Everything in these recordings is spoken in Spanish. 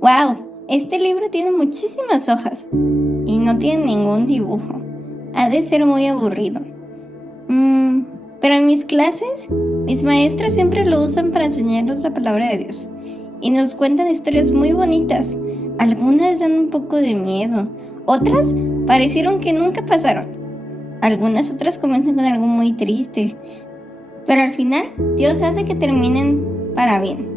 ¡Wow! Este libro tiene muchísimas hojas y no tiene ningún dibujo. Ha de ser muy aburrido. Pero en mis clases, mis maestras siempre lo usan para enseñarnos la palabra de Dios y nos cuentan historias muy bonitas. Algunas dan un poco de miedo, otras parecieron que nunca pasaron. Algunas otras comienzan con algo muy triste, pero al final Dios hace que terminen para bien.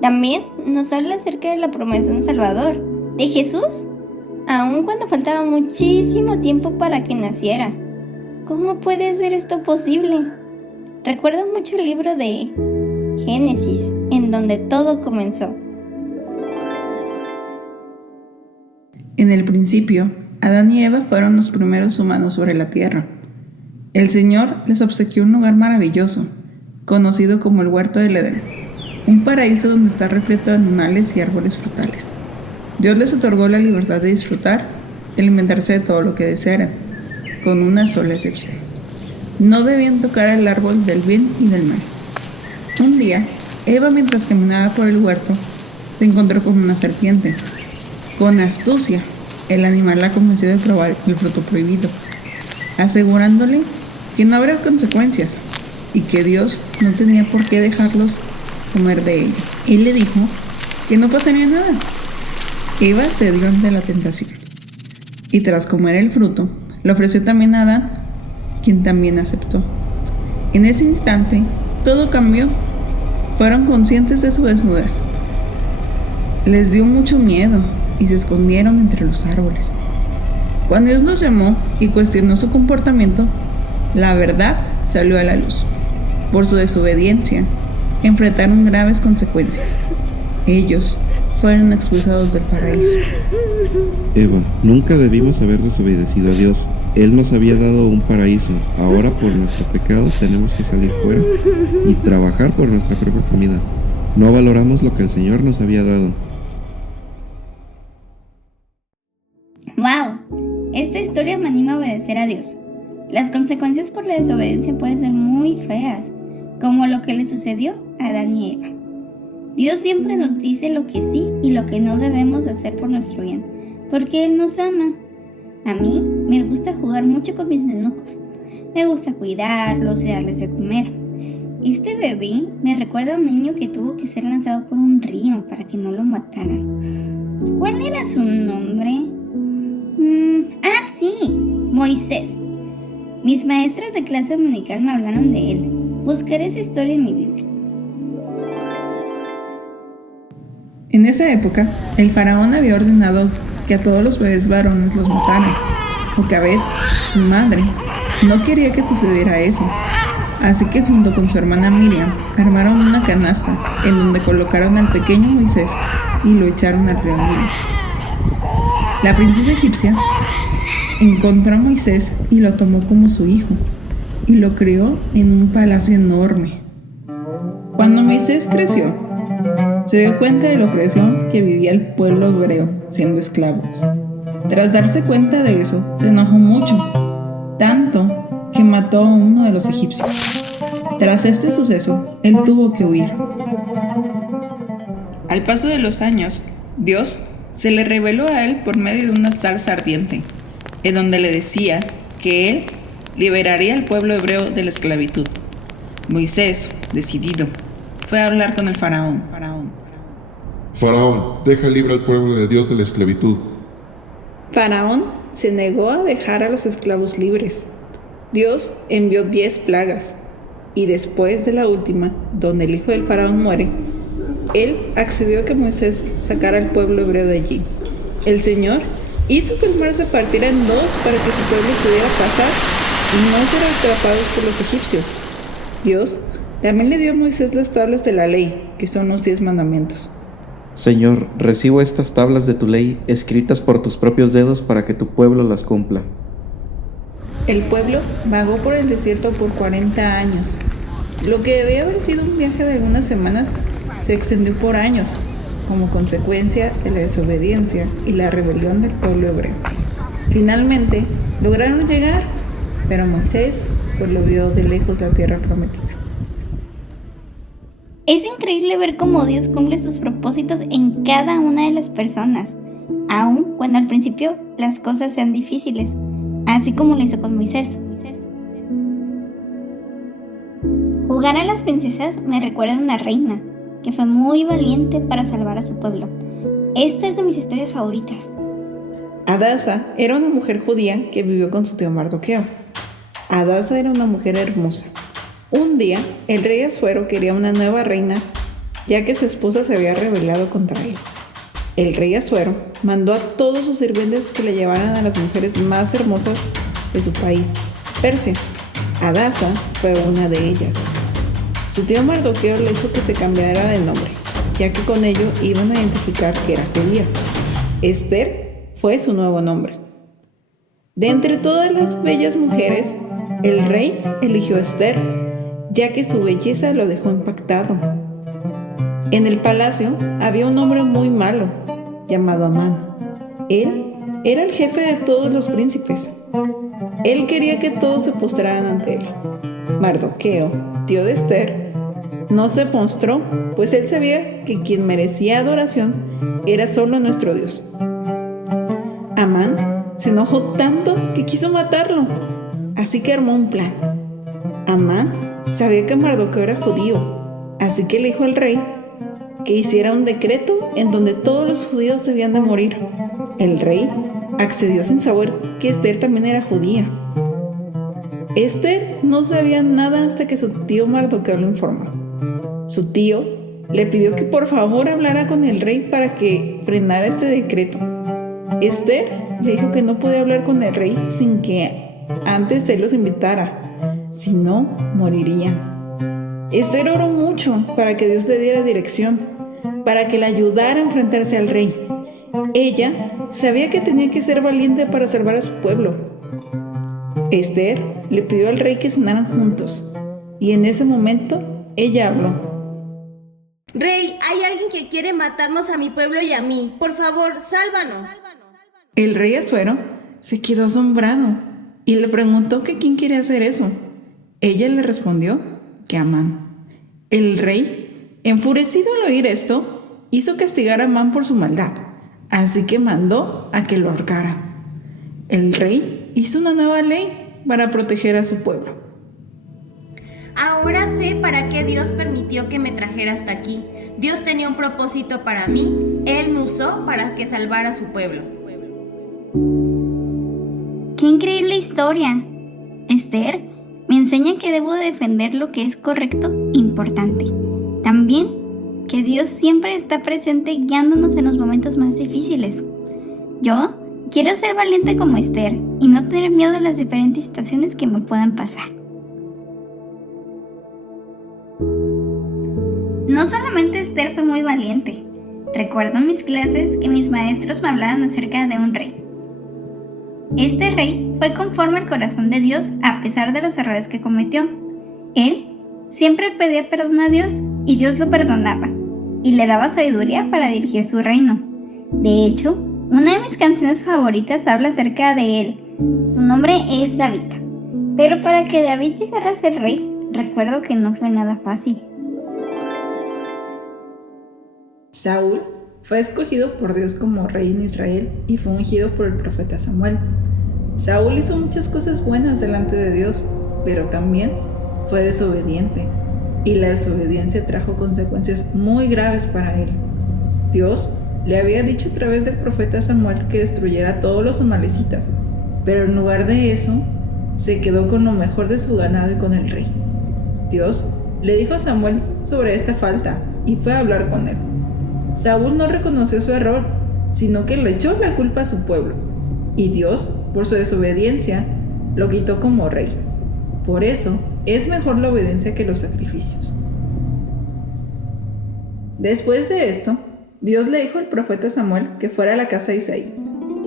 También nos habla acerca de la promesa de un Salvador, de Jesús, aun cuando faltaba muchísimo tiempo para que naciera. ¿Cómo puede ser esto posible? Recuerdo mucho el libro de Génesis, en donde todo comenzó. En el principio, Adán y Eva fueron los primeros humanos sobre la tierra. El Señor les obsequió un lugar maravilloso, conocido como el Huerto del Edén, un paraíso donde está repleto de animales y árboles frutales. Dios les otorgó la libertad de disfrutar y alimentarse de todo lo que desearan, con una sola excepción. No debían tocar el árbol del bien y del mal. Un día, Eva, mientras caminaba por el huerto, se encontró con una serpiente. Con astucia, el animal la convenció de probar el fruto prohibido, asegurándole que no habría consecuencias y que Dios no tenía por qué dejarlos comer de ello. Él le dijo que no pasaría nada. Eva cedió ante la tentación y tras comer el fruto, le ofreció también a Adán, quien también aceptó. En ese instante, todo cambió. Fueron conscientes de su desnudez. Les dio mucho miedo y se escondieron entre los árboles. Cuando Dios los llamó y cuestionó su comportamiento, la verdad salió a la luz. Por su desobediencia, enfrentaron graves consecuencias. Ellos fueron expulsados del paraíso. Eva, nunca debimos haber desobedecido a Dios. Él nos había dado un paraíso. Ahora por nuestro pecado tenemos que salir fuera y trabajar por nuestra propia comida. No valoramos lo que el Señor nos había dado. ¡Wow! Esta historia me anima a obedecer a Dios. Las consecuencias por la desobediencia pueden ser muy feas, como lo que le sucedió a Adán y Eva. Dios siempre nos dice lo que sí y lo que no debemos hacer por nuestro bien, porque Él nos ama. A mí me gusta jugar mucho con mis nenucos. Me gusta cuidarlos y darles de comer. Este bebé me recuerda a un niño que tuvo que ser lanzado por un río para que no lo mataran. ¿Cuál era su nombre? Sí, Moisés. Mis maestras de clase dominical me hablaron de él. Buscaré su historia en mi Biblia. En esa época, el faraón había ordenado que a todos los bebés varones los mataran. Jocabed, su madre, no quería que sucediera eso. Así que junto con su hermana Miriam, armaron una canasta en donde colocaron al pequeño Moisés y lo echaron al río Nilo. La princesa egipcia encontró a Moisés y lo tomó como su hijo y lo crió en un palacio enorme. Cuando Moisés creció, se dio cuenta de la opresión que vivía el pueblo hebreo siendo esclavos. Tras darse cuenta de eso, se enojó mucho, tanto que mató a uno de los egipcios. Tras este suceso, él tuvo que huir. Al paso de los años, Dios se le reveló a él por medio de una zarza ardiente, en donde le decía que él liberaría al pueblo hebreo de la esclavitud. Moisés, decidido, fue a hablar con el faraón. Faraón, deja libre al pueblo de Dios de la esclavitud. Faraón se negó a dejar a los esclavos libres. Dios envió 10 plagas, y después de la última, donde el hijo del faraón muere, él accedió a que Moisés sacara al pueblo hebreo de allí. El Señor hizo que el mar se partiera en dos para que su pueblo pudiera pasar y no ser atrapados por los egipcios. Dios también le dio a Moisés las tablas de la ley, que son los 10 mandamientos. Señor, recibo estas tablas de tu ley, escritas por tus propios dedos para que tu pueblo las cumpla. El pueblo vagó por el desierto por 40 años. Lo que debía haber sido un viaje de algunas semanas se extendió por años, como consecuencia de la desobediencia y la rebelión del pueblo hebreo. Finalmente, lograron llegar, pero Moisés solo vio de lejos la tierra prometida. Es increíble ver cómo Dios cumple sus propósitos en cada una de las personas, aun cuando al principio las cosas sean difíciles, así como lo hizo con Moisés. Jugar a las princesas me recuerda a una reina que fue muy valiente para salvar a su pueblo. Esta es de mis historias favoritas. Hadasa era una mujer judía que vivió con su tío Mardoqueo. Hadasa era una mujer hermosa. Un día, el rey Asuero quería una nueva reina, ya que su esposa se había rebelado contra él. El rey Asuero mandó a todos sus sirvientes que le llevaran a las mujeres más hermosas de su país, Persia. Hadasa fue una de ellas. Su tío Mardoqueo le dijo que se cambiara de nombre, ya que con ello iban a identificar que era judía. Esther fue su nuevo nombre. De entre todas las bellas mujeres, el rey eligió a Esther, ya que su belleza lo dejó impactado. En el palacio había un hombre muy malo, llamado Amán. Él era el jefe de todos los príncipes. Él quería que todos se postraran ante él. Mardoqueo, tío de Esther, no se postró, pues él sabía que quien merecía adoración era solo nuestro Dios. Amán se enojó tanto que quiso matarlo, así que armó un plan. Amán sabía que Mardoqueo era judío, así que le dijo al rey que hiciera un decreto en donde todos los judíos debían de morir. El rey accedió sin saber que Esther también era judía. Esther no sabía nada hasta que su tío Mardoqueo lo informó. Su tío le pidió que por favor hablara con el rey para que frenara este decreto. Esther le dijo que no podía hablar con el rey sin que antes él los invitara, si no, morirían. Esther oró mucho para que Dios le diera dirección, para que le ayudara a enfrentarse al rey. Ella sabía que tenía que ser valiente para salvar a su pueblo. Esther le pidió al rey que cenaran juntos, y en ese momento ella habló. Rey, hay alguien que quiere matarnos a mi pueblo y a mí. Por favor, sálvanos. El rey Asuero se quedó asombrado y le preguntó que quién quiere hacer eso. Ella le respondió que Amán. El rey, enfurecido al oír esto, hizo castigar a Amán por su maldad, así que mandó a que lo ahorcara. El rey hizo una nueva ley para proteger a su pueblo. Ahora sé para qué Dios permitió que me trajera hasta aquí. Dios tenía un propósito para mí. Él me usó para que salvara a su pueblo. ¡Qué increíble historia! Esther me enseña que debo defender lo que es correcto e importante. También que Dios siempre está presente guiándonos en los momentos más difíciles. Yo quiero ser valiente como Esther y no tener miedo a las diferentes situaciones que me puedan pasar. No solamente Esther fue muy valiente. Recuerdo en mis clases que mis maestros me hablaban acerca de un rey. Este rey fue conforme al corazón de Dios a pesar de los errores que cometió. Él siempre pedía perdón a Dios y Dios lo perdonaba y le daba sabiduría para dirigir su reino. De hecho, una de mis canciones favoritas habla acerca de él. Su nombre es David. Pero para que David llegara a ser rey, recuerdo que no fue nada fácil. Saúl fue escogido por Dios como rey en Israel y fue ungido por el profeta Samuel. Saúl hizo muchas cosas buenas delante de Dios, pero también fue desobediente, y la desobediencia trajo consecuencias muy graves para él. Dios le había dicho a través del profeta Samuel que destruyera a todos los amalecitas, pero en lugar de eso, se quedó con lo mejor de su ganado y con el rey. Dios le dijo a Samuel sobre esta falta y fue a hablar con él. Saúl no reconoció su error, sino que le echó la culpa a su pueblo, y Dios, por su desobediencia, lo quitó como rey. Por eso, es mejor la obediencia que los sacrificios. Después de esto, Dios le dijo al profeta Samuel que fuera a la casa de Isaí,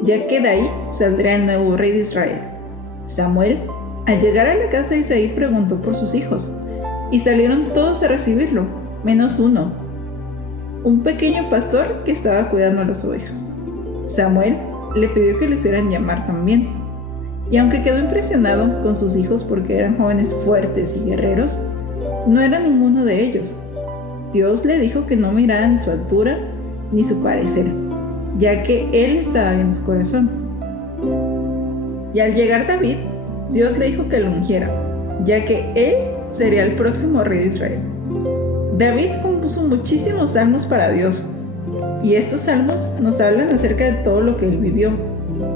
ya que de ahí saldría el nuevo rey de Israel. Samuel, al llegar a la casa de Isaí, preguntó por sus hijos, y salieron todos a recibirlo, menos uno, un pequeño pastor que estaba cuidando a las ovejas. Samuel le pidió que lo hicieran llamar también, y aunque quedó impresionado con sus hijos porque eran jóvenes fuertes y guerreros, no era ninguno de ellos. Dios le dijo que no mirara ni su altura ni su parecer, ya que él estaba viendo su corazón. Y al llegar David, Dios le dijo que lo ungiera, ya que él sería el próximo rey de Israel. David compuso muchísimos salmos para Dios, y estos salmos nos hablan acerca de todo lo que él vivió,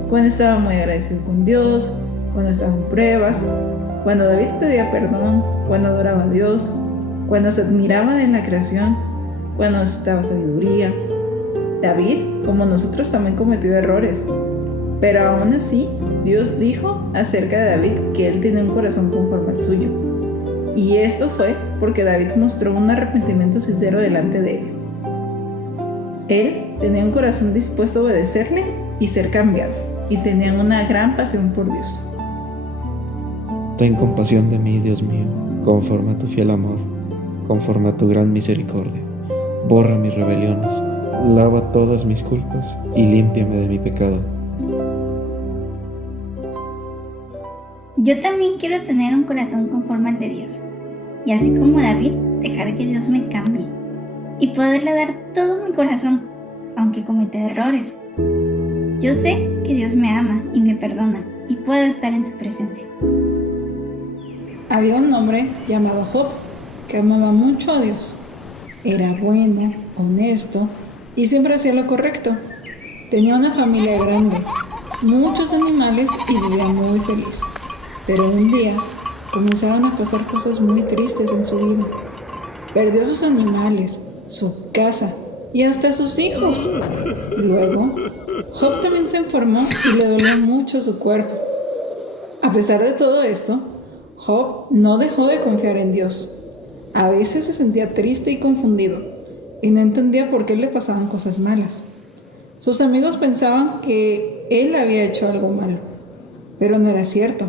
cuando estaba muy agradecido con Dios, cuando estaba en pruebas, cuando David pedía perdón, cuando adoraba a Dios, cuando se admiraba de la creación, cuando necesitaba sabiduría. David, como nosotros, también cometió errores, pero aún así Dios dijo acerca de David que él tenía un corazón conforme al suyo. Y esto fue porque David mostró un arrepentimiento sincero delante de él. Él tenía un corazón dispuesto a obedecerle y ser cambiado, y tenía una gran pasión por Dios. Ten compasión de mí, Dios mío, conforme a tu fiel amor, conforme a tu gran misericordia. Borra mis rebeliones, lava todas mis culpas y límpiame de mi pecado. Yo también quiero tener un corazón conforme al de Dios, y así como David, dejar que Dios me cambie y poderle dar todo mi corazón, aunque cometa errores. Yo sé que Dios me ama y me perdona, y puedo estar en su presencia. Había un hombre llamado Job que amaba mucho a Dios. Era bueno, honesto y siempre hacía lo correcto. Tenía una familia grande, muchos animales y vivía muy feliz. Pero un día comenzaron a pasar cosas muy tristes en su vida. Perdió sus animales, su casa y hasta sus hijos. Luego, Job también se enfermó y le dolió mucho su cuerpo. A pesar de todo esto, Job no dejó de confiar en Dios. A veces se sentía triste y confundido, y no entendía por qué le pasaban cosas malas. Sus amigos pensaban que él había hecho algo malo, pero no era cierto.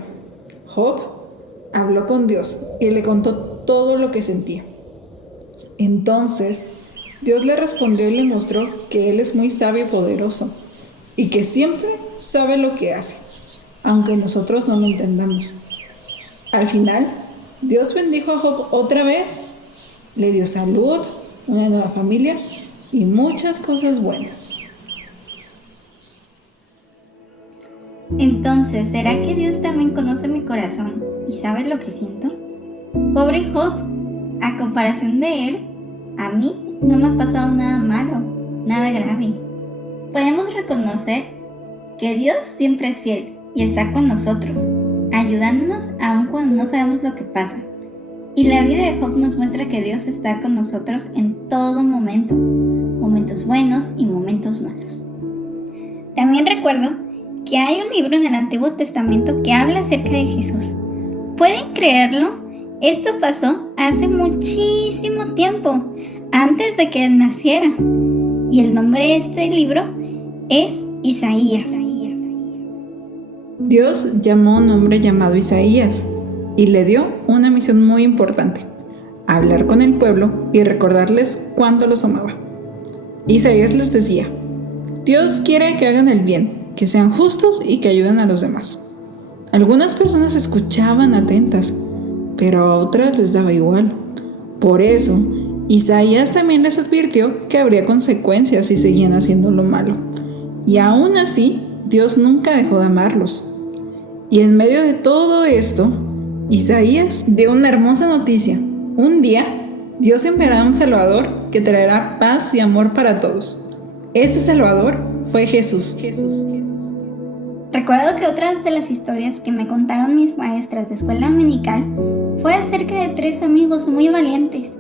Job habló con Dios y le contó todo lo que sentía. Entonces, Dios le respondió y le mostró que Él es muy sabio y poderoso, y que siempre sabe lo que hace, aunque nosotros no lo entendamos. Al final, Dios bendijo a Job otra vez, le dio salud, una nueva familia y muchas cosas buenas. Entonces, ¿será que Dios también conoce mi corazón y sabe lo que siento? Pobre Job, a comparación de él, a mí no me ha pasado nada malo, nada grave. Podemos reconocer que Dios siempre es fiel y está con nosotros, ayudándonos aun cuando no sabemos lo que pasa. Y la vida de Job nos muestra que Dios está con nosotros en todo momento, momentos buenos y momentos malos. También recuerdo que hay un libro en el Antiguo Testamento que habla acerca de Jesús. ¿Pueden creerlo? Esto pasó hace muchísimo tiempo, antes de que él naciera. Y el nombre de este libro es Isaías. Dios llamó a un hombre llamado Isaías y le dio una misión muy importante: hablar con el pueblo y recordarles cuánto los amaba. Isaías les decía: Dios quiere que hagan el bien, que sean justos y que ayuden a los demás. Algunas personas escuchaban atentas, pero a otras les daba igual. Por eso, Isaías también les advirtió que habría consecuencias si seguían haciendo lo malo. Y aún así, Dios nunca dejó de amarlos. Y en medio de todo esto, Isaías dio una hermosa noticia. Un día, Dios enviará un Salvador que traerá paz y amor para todos. Ese Salvador fue Jesús. Recuerdo que otra de las historias que me contaron mis maestras de escuela dominical fue acerca de 3 amigos muy valientes.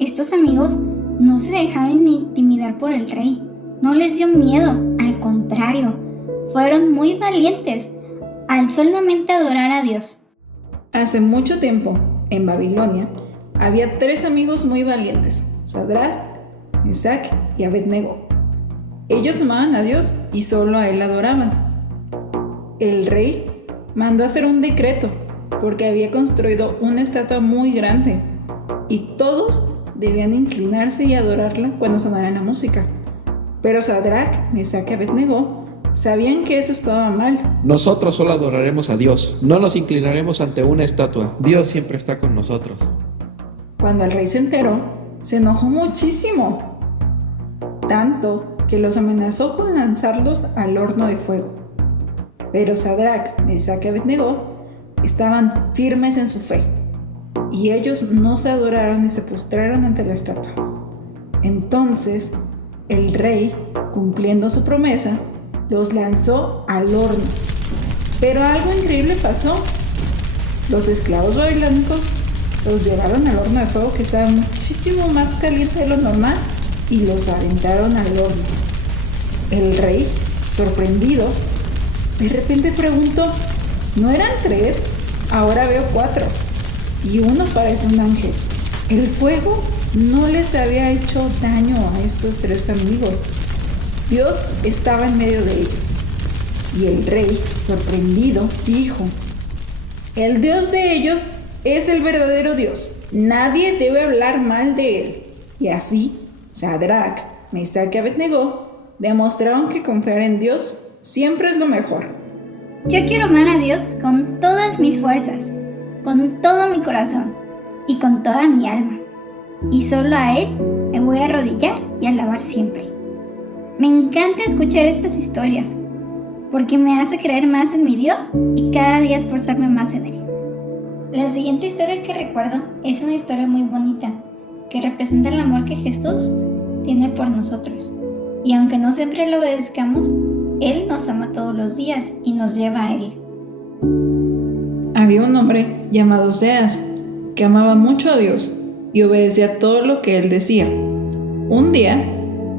Estos amigos no se dejaron intimidar por el rey, no les dio miedo, al contrario, fueron muy valientes al solamente adorar a Dios. Hace mucho tiempo, en Babilonia, había 3 amigos muy valientes: Sadrach, Mesach y Abed-Nego. Ellos amaban a Dios y solo a Él adoraban. El rey mandó hacer un decreto porque había construido una estatua muy grande y todos debían inclinarse y adorarla cuando sonara la música. Pero Sadrach, Mesach y Abed-Nego sabían que eso estaba mal. Nosotros solo adoraremos a Dios, no nos inclinaremos ante una estatua. Dios siempre está con nosotros. Cuando el rey se enteró, se enojó muchísimo, tanto que los amenazó con lanzarlos al horno de fuego. Pero Sadrac, Mesac y Abednego estaban firmes en su fe, y ellos no se adoraron ni se postraron ante la estatua. Entonces el rey, cumpliendo su promesa, los lanzó al horno. Pero algo increíble pasó. Los esclavos babilónicos los llevaron al horno de fuego, que estaba muchísimo más caliente de lo normal, y los aventaron al horno. El rey, sorprendido, de repente preguntó: ¿no eran 3? Ahora veo 4. Y uno parece un ángel. El fuego no les había hecho daño a estos 3 amigos. Dios estaba en medio de ellos. Y el rey, sorprendido, dijo: el Dios de ellos es el verdadero Dios. Nadie debe hablar mal de él. Y así, Sadrac, Mesac y Abednego demostraron que confiar en Dios siempre es lo mejor. Yo quiero amar a Dios con todas mis fuerzas, con todo mi corazón y con toda mi alma. Y solo a Él me voy a arrodillar y alabar siempre. Me encanta escuchar estas historias, porque me hace creer más en mi Dios y cada día esforzarme más en Él. La siguiente historia que recuerdo es una historia muy bonita, que representa el amor que Jesús tiene por nosotros. Y aunque no siempre lo obedezcamos, Él nos ama todos los días y nos lleva a Él. Había un hombre llamado Oseas que amaba mucho a Dios y obedecía todo lo que Él decía. Un día,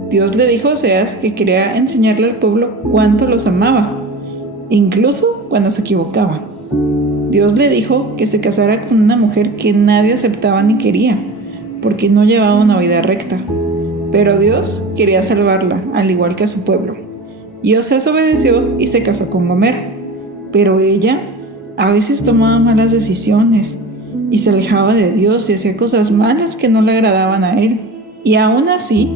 Dios le dijo a Oseas que quería enseñarle al pueblo cuánto los amaba, incluso cuando se equivocaba. Dios le dijo que se casara con una mujer que nadie aceptaba ni quería, porque no llevaba una vida recta. Pero Dios quería salvarla, al igual que a su pueblo. Y Oseas obedeció y se casó con Gomer. Pero ella a veces tomaba malas decisiones y se alejaba de Dios y hacía cosas malas que no le agradaban a Él. Y aún así,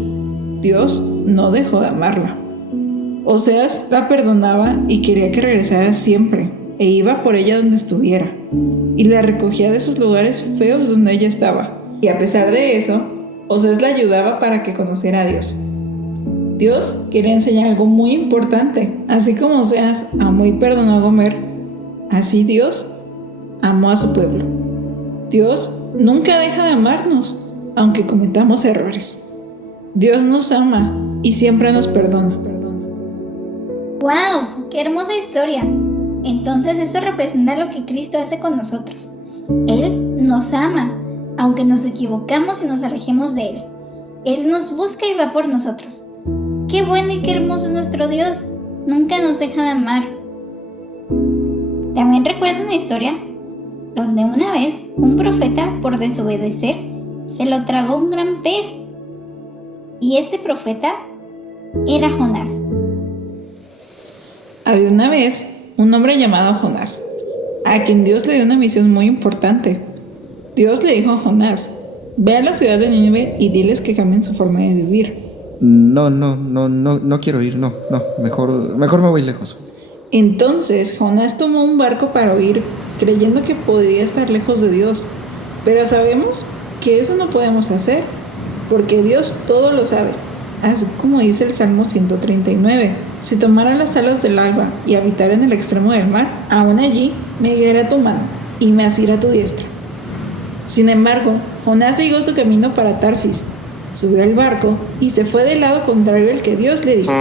Dios no dejó de amarla. Oseas la perdonaba y quería que regresara siempre, e iba por ella donde estuviera, y la recogía de esos lugares feos donde ella estaba. Y a pesar de eso, Oseas la ayudaba para que conociera a Dios. Dios quería enseñar algo muy importante. Así como Oseas amó y perdonó a Gomer, así Dios amó a su pueblo. Dios nunca deja de amarnos, aunque cometamos errores. Dios nos ama y siempre nos perdona. ¡Wow! ¡Qué hermosa historia! Entonces eso representa lo que Cristo hace con nosotros. Él nos ama, aunque nos equivocamos y nos alejemos de Él. Él nos busca y va por nosotros. ¡Qué bueno y qué hermoso es nuestro Dios! Nunca nos deja de amar. También recuerdo una historia donde una vez un profeta, por desobedecer, se lo tragó un gran pez. Y este profeta era Jonás. Había una vez un hombre llamado Jonás, a quien Dios le dio una misión muy importante. Dios le dijo a Jonás: ve a la ciudad de Nínive y diles que cambien su forma de vivir. No quiero ir, no, mejor me voy lejos. Entonces Jonás tomó un barco para huir, creyendo que podía estar lejos de Dios. Pero sabemos que eso no podemos hacer, porque Dios todo lo sabe. Así como dice el Salmo 139, si tomara las alas del alba y habitara en el extremo del mar, aún allí me guiará tu mano y me asirá tu diestra. Sin embargo, Jonás siguió su camino para Tarsis, subió al barco y se fue del lado contrario al que Dios le dijo.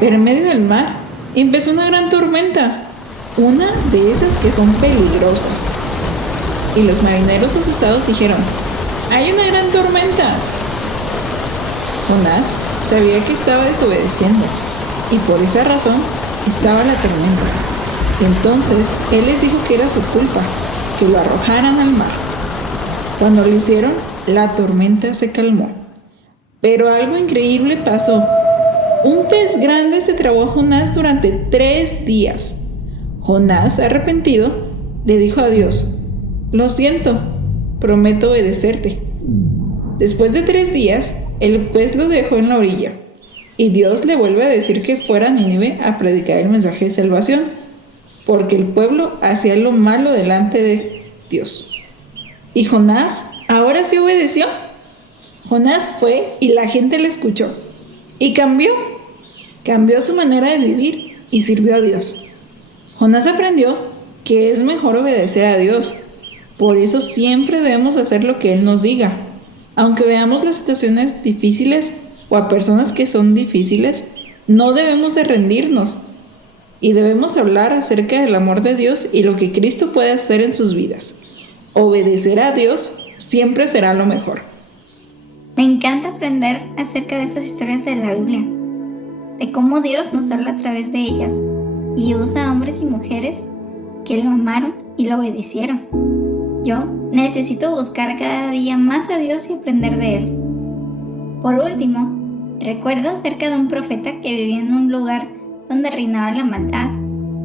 Pero en medio del mar empezó una gran tormenta, una de esas que son peligrosas. Y los marineros asustados dijeron: ¡hay una gran tormenta! Jonás sabía que estaba desobedeciendo y por esa razón estaba la tormenta. Entonces él les dijo que era su culpa, que lo arrojaran al mar. Cuando lo hicieron, la tormenta se calmó. Pero algo increíble pasó. Un pez grande se tragó a Jonás durante 3 días. Jonás, arrepentido, le dijo a Dios: lo siento, prometo obedecerte. Después de 3 días, el pez lo dejó en la orilla, y Dios le vuelve a decir que fuera a Nínive a predicar el mensaje de salvación, porque el pueblo hacía lo malo delante de Dios. Y Jonás Ahora sí obedeció. Jonás fue y la gente lo escuchó. Y cambió su manera de vivir y sirvió a Dios. Jonás aprendió que es mejor obedecer a Dios. Por eso siempre debemos hacer lo que Él nos diga. Aunque veamos las situaciones difíciles o a personas que son difíciles, no debemos de rendirnos. Y debemos hablar acerca del amor de Dios y lo que Cristo puede hacer en sus vidas. Obedecer a Dios siempre será lo mejor. Me encanta aprender acerca de esas historias de la Biblia, de cómo Dios nos habla a través de ellas y usa a hombres y mujeres que lo amaron y lo obedecieron. Yo necesito buscar cada día más a Dios y aprender de Él. Por último, recuerdo acerca de un profeta que vivía en un lugar donde reinaba la maldad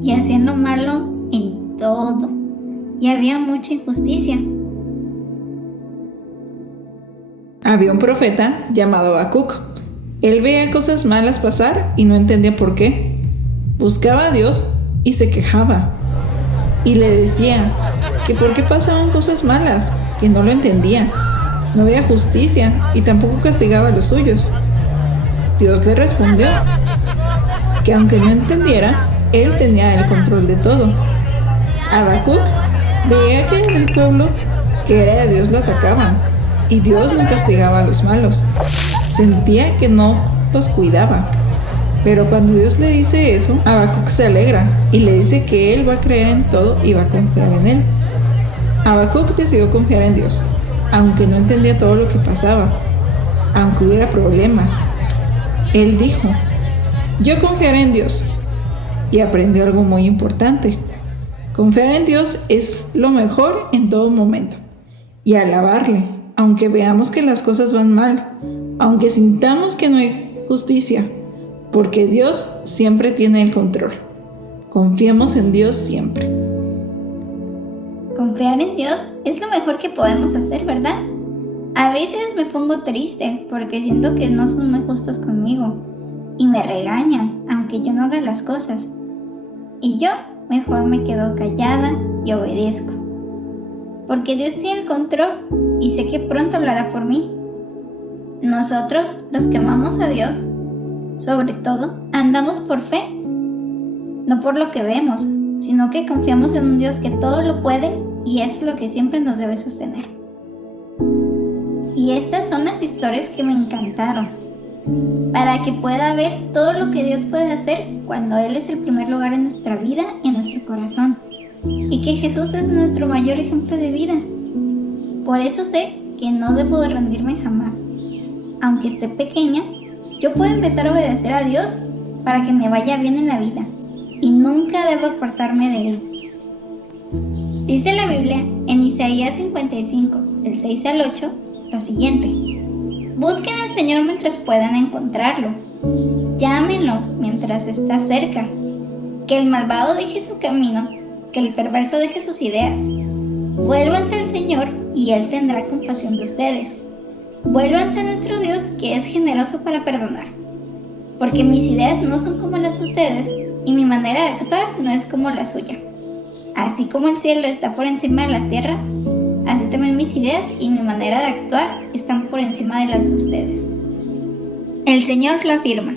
y hacían lo malo en todo, y había mucha injusticia. Había un profeta llamado Habacuc. Él veía cosas malas pasar y no entendía por qué. Buscaba a Dios y se quejaba. Y le decía que por qué pasaban cosas malas, que no lo entendía. No había justicia y tampoco castigaba a los suyos. Dios le respondió que aunque no entendiera, Él tenía el control de todo. Habacuc veía que en el pueblo que era de Dios lo atacaban y Dios no castigaba a los malos. Sentía que no los cuidaba. Pero cuando Dios le dice eso, Habacuc se alegra y le dice que él va a creer en todo y va a confiar en Él. Habacuc decidió confiar en Dios, aunque no entendía todo lo que pasaba, aunque hubiera problemas. Él dijo: yo confiaré en Dios. Y aprendió algo muy importante. Confiar en Dios es lo mejor en todo momento. Y alabarle, aunque veamos que las cosas van mal, aunque sintamos que no hay justicia, porque Dios siempre tiene el control. Confiemos en Dios siempre. Confiar en Dios es lo mejor que podemos hacer, ¿verdad? A veces me pongo triste porque siento que no son muy justos conmigo y me regañan aunque yo no haga las cosas. Y yo mejor me quedo callada y obedezco. Porque Dios tiene el control y sé que pronto hablará por mí. Nosotros, los que amamos a Dios, sobre todo, andamos por fe, no por lo que vemos, sino que confiamos en un Dios que todo lo puede y es lo que siempre nos debe sostener. Y estas son las historias que me encantaron, para que pueda ver todo lo que Dios puede hacer cuando Él es el primer lugar en nuestra vida y en nuestro corazón, y que Jesús es nuestro mayor ejemplo de vida. Por eso sé que no debo de rendirme jamás. Aunque esté pequeña, yo puedo empezar a obedecer a Dios para que me vaya bien en la vida, y nunca debo apartarme de Él. Dice la Biblia en Isaías 55, del 6 al 8, lo siguiente: busquen al Señor mientras puedan encontrarlo, llámenlo mientras está cerca, que el malvado deje su camino, que el perverso deje sus ideas. Vuélvanse al Señor y Él tendrá compasión de ustedes. Vuélvanse a nuestro Dios, que es generoso para perdonar. Porque mis ideas no son como las de ustedes y mi manera de actuar no es como la suya. Así como el cielo está por encima de la tierra, así también mis ideas y mi manera de actuar están por encima de las de ustedes. El Señor lo afirma.